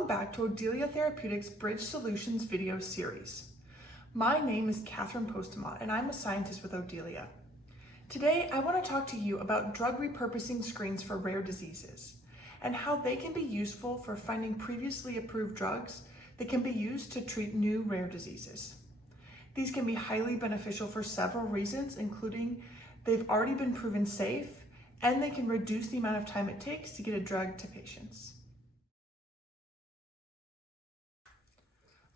Welcome back to Odylia Therapeutics Bridge Solutions video series. My name is Catherine Postema and I'm a scientist with Odylia. Today, I want to talk to you about drug repurposing screens for rare diseases and how they can be useful for finding previously approved drugs that can be used to treat new rare diseases. These can be highly beneficial for several reasons, including they've already been proven safe and they can reduce the amount of time it takes to get a drug to patients.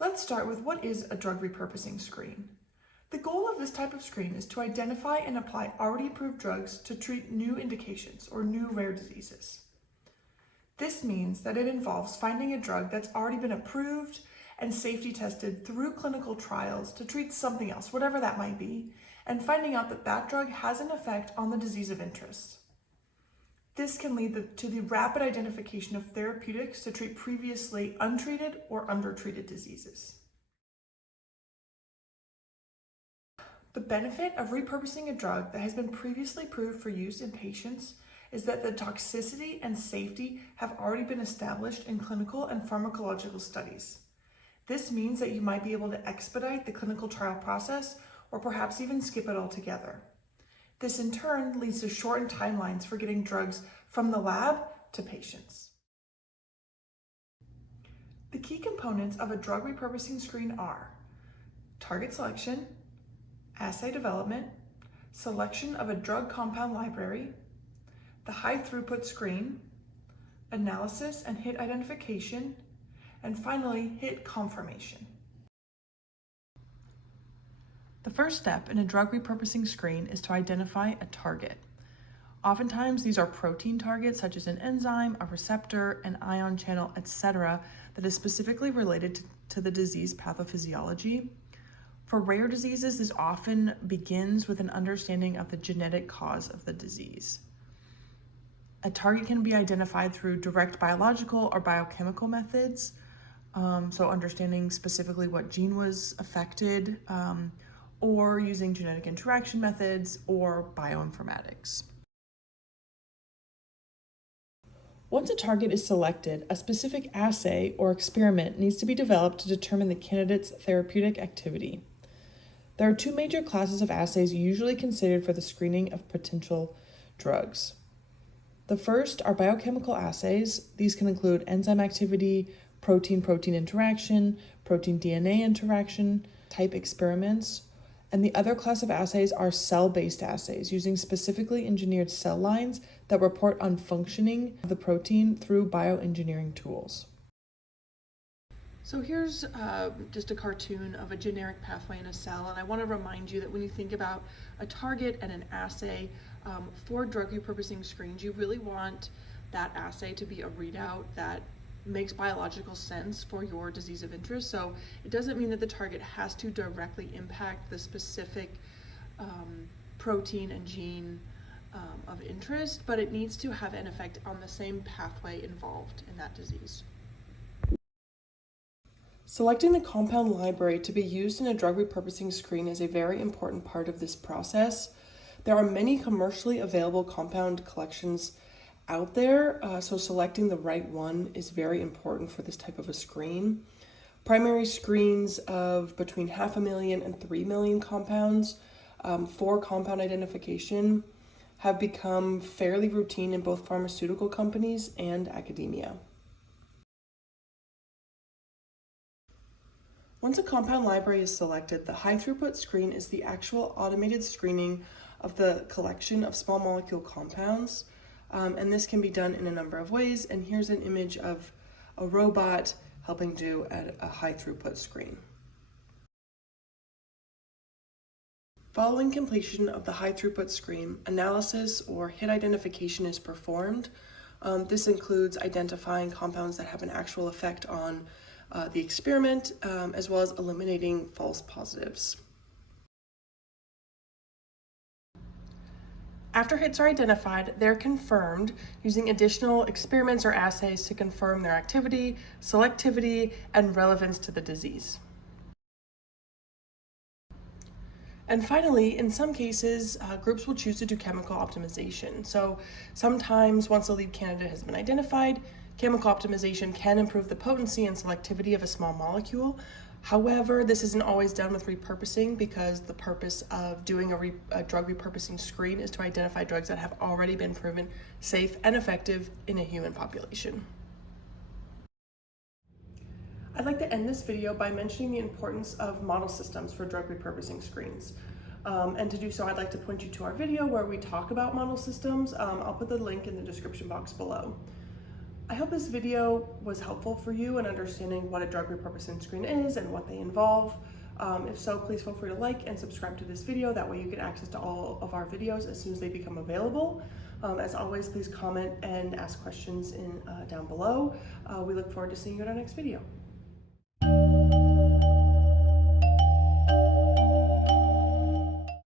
Let's start with what is a drug repurposing screen. The goal of this type of screen is to identify and apply already approved drugs to treat new indications or new rare diseases. This means that it involves finding a drug that's already been approved and safety tested through clinical trials to treat something else, whatever that might be, and finding out that that drug has an effect on the disease of interest. This can lead to the rapid identification of therapeutics to treat previously untreated or undertreated diseases. The benefit of repurposing a drug that has been previously approved for use in patients is that the toxicity and safety have already been established in clinical and pharmacological studies. This means that you might be able to expedite the clinical trial process or perhaps even skip it altogether. This in turn leads to shortened timelines for getting drugs from the lab to patients. The key components of a drug repurposing screen are target selection, assay development, selection of a drug compound library, the high throughput screen, analysis and hit identification, and finally hit confirmation. The first step in a drug repurposing screen is to identify a target. Oftentimes, these are protein targets such as an enzyme, a receptor, an ion channel, etc., that is specifically related to the disease pathophysiology. For rare diseases, this often begins with an understanding of the genetic cause of the disease. A target can be identified through direct biological or biochemical methods, so understanding specifically what gene was affected, or using genetic interaction methods or bioinformatics. Once a target is selected, a specific assay or experiment needs to be developed to determine the candidate's therapeutic activity. There are two major classes of assays usually considered for the screening of potential drugs. The first are biochemical assays. These can include enzyme activity, protein-protein interaction, protein-DNA interaction, type experiments. And the other class of assays are cell-based assays, using specifically engineered cell lines that report on functioning of the protein through bioengineering tools. So here's just a cartoon of a generic pathway in a cell, and I want to remind you that when you think about a target and an assay for drug repurposing screens, you really want that assay to be a readout that makes biological sense for your disease of interest. So it doesn't mean that the target has to directly impact the specific protein and gene of interest, but it needs to have an effect on the same pathway involved in that disease. Selecting the compound library to be used in a drug repurposing screen is a very important part of this process. There are many commercially available compound collections out there, so selecting the right one is very important for this type of a screen. Primary screens of between 500,000 and 3 million compounds for compound identification have become fairly routine in both pharmaceutical companies and academia. Once a compound library is selected, the high throughput screen is the actual automated screening of the collection of small molecule compounds. And this can be done in a number of ways. And here's an image of a robot helping do a high throughput screen. Following completion of the high throughput screen, analysis or hit identification is performed. This includes identifying compounds that have an actual effect on the experiment, as well as eliminating false positives. After hits are identified, they're confirmed using additional experiments or assays to confirm their activity, selectivity, and relevance to the disease. And finally, in some cases, groups will choose to do chemical optimization. So sometimes once a lead candidate has been identified, Chemical optimization can improve the potency and selectivity of a small molecule. However, this isn't always done with repurposing because the purpose of doing a drug repurposing screen is to identify drugs that have already been proven safe and effective in a human population. I'd like to end this video by mentioning the importance of model systems for drug repurposing screens. And to do so, I'd like to point you to our video where we talk about model systems. I'll put the link in the description box below. I hope this video was helpful for you in understanding what a drug repurposing screen is and what they involve. If so, please feel free to like and subscribe to this video. That way you get access to all of our videos as soon as they become available. As always, please comment and ask questions down below. We look forward to seeing you in our next video.